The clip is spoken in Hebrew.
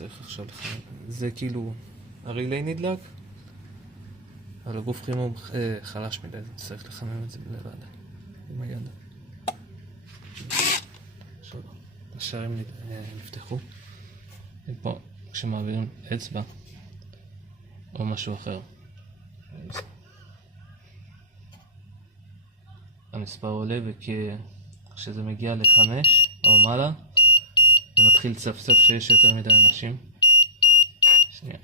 צריך עכשיו לחמם. זה כאילו, הרילי נדלק, אבל הגוף חימום חלש מדי, אז צריך לחמם את זה לבד, עם היד. עכשיו, השערים נפתחו. ופה, כשמעבירים אצבע, או משהו אחר, המספר עולה, וכשזה מגיע ל5 או מעלה, זה מתחיל לצפצף שיש יותר מדי אנשים. שנייה.